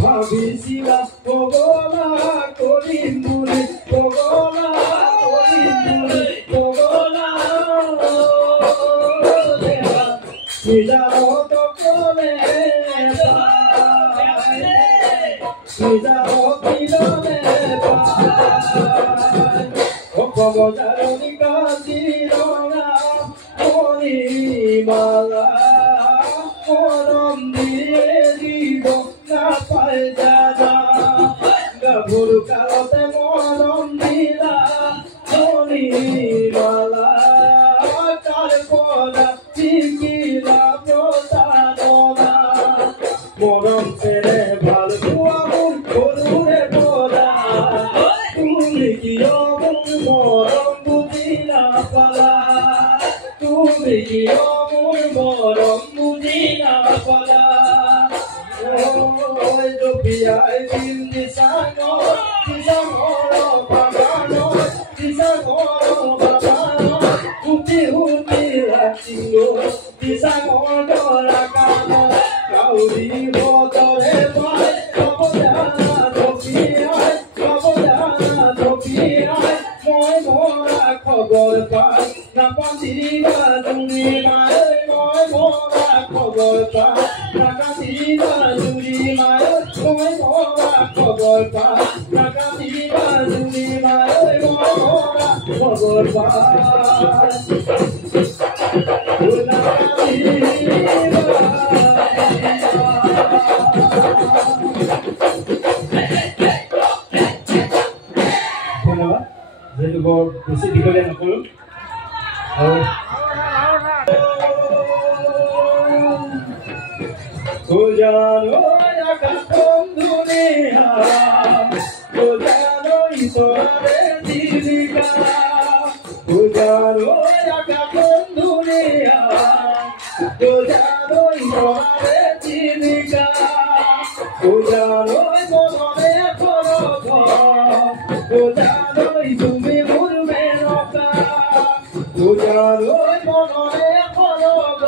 ভাবিছিলা পগলা কৰিম বুলি পগলা কৰিম বুলি পগলা নিজাত কলে নিজাত দিললে কবজাৰণি কাজিৰঙা মণিমালা মৰম দিয়ে দিব নাপায় জানা গাভৰু কালতে মৰম দিলা মণিমালা কাৰ পৰা শিকিলা প্ৰতাৰণা মৰম চেৰে ভাল পোৱা মোৰ সৰুৰে পৰা তুমি কিয় মোৰ মৰম বুজি নাপালা তুমি কিয় মোৰ মৰম বুজি নাপালা ঐ জপিয়াই দিম নিচাঙৰ বাগানত সুতি সুতি ৰাখিব নিচাঙৰ দৰা কাণত কাউৰী বতৰে পাই মই মৰা খবৰ পাই নাপাতিবা তুমি মায়ে মই মৰা খবৰ পাই নাকাতিবা তুমি মায়ে মই মৰা খবৰ পাই নাকাতিবা তুমি মায়ে মই মৰা খবৰ পাই ধন্যবাদ যেহেতু বৰ বেছি দীঘলীয়া নকৰোঁ জানো আকাশখন ধুনীয়া জানো ঈশ্বৰে জীৱিকা জানো আকাশখন ধুনীয়া জানো ঈশ্বৰে জীৱিকা জানো মনৰে পৰশ জানো তুমি মোৰ মেনকা জানো মনৰে পৰশ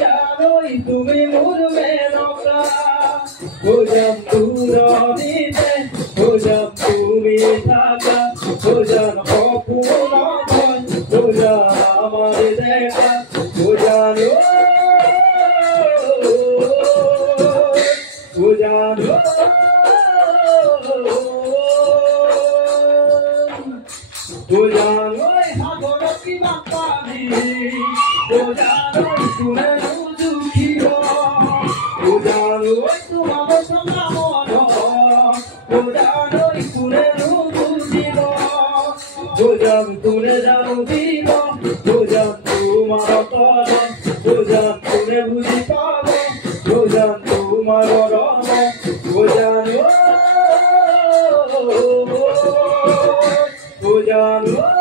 জানো তুমি মোৰ মেনকা যাম দূৰণিতে যাম তুমি থাকা যাম সপোন যাম আমাৰ দেখা জানো জানো জানো সাগৰত কিমান পানী জানো কোনে দুখিব জানো তোমাৰ চলা মন জানো কোনে বুজিব জান কোনে জানো দিব জান তোমাৰ তল জান কোনে বুজি পাব জান তোমাৰ ৰম জানো জানো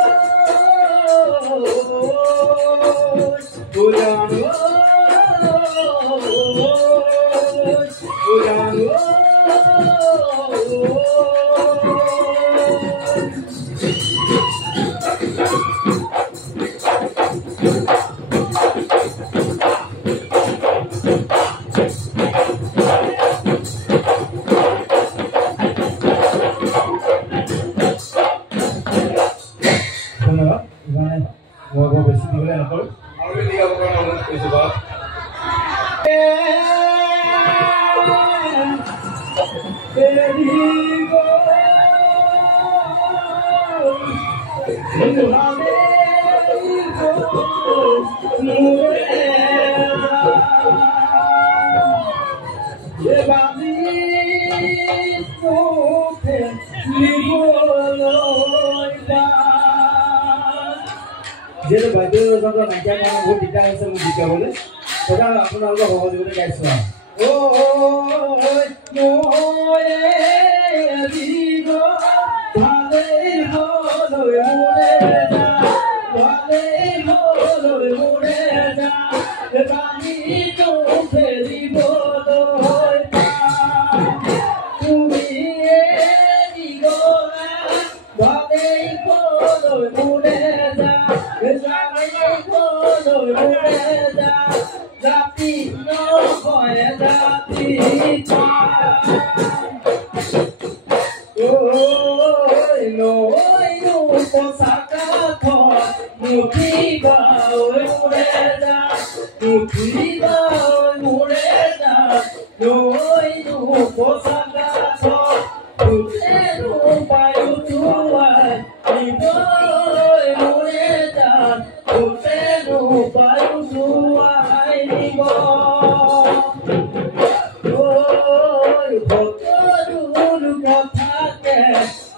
যেহেতু বাদ্যযন্ত্ৰ নাইকিয়া কাৰণে বহুত দিগদাৰ হৈছে মোক শিকাবলৈ তথা আপোনালোকৰ সহযোগিতা গাইছোঁ Mureza জাতি নকয় জাতি ঐ নৈ উপচাকা থয় নুঠিবা ঐ মোৰে জান নুঠিবা ঐ মোৰে জান নৈ উপচাকা থয় তুতেনো পায়ো তুৱাই নিব ঐ মোৰে জান তুতেনো পায়ো তুৱাই নিব সকলো কথাকে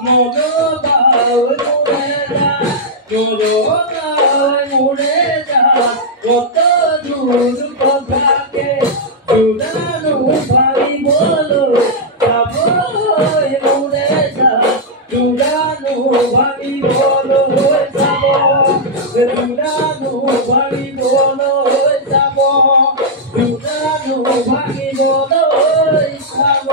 নলবা ঐ মোৰে জান নলবা ঐ মোৰে জান সকলো কথাকে যোৰানো ভাবিবলৈ যাব ঐ মোৰে জান যোৰানো ভাবিবলৈ যাব যোৰানো ভাবিবলৈ যাব যোৰানো ভাবিবলৈ যাব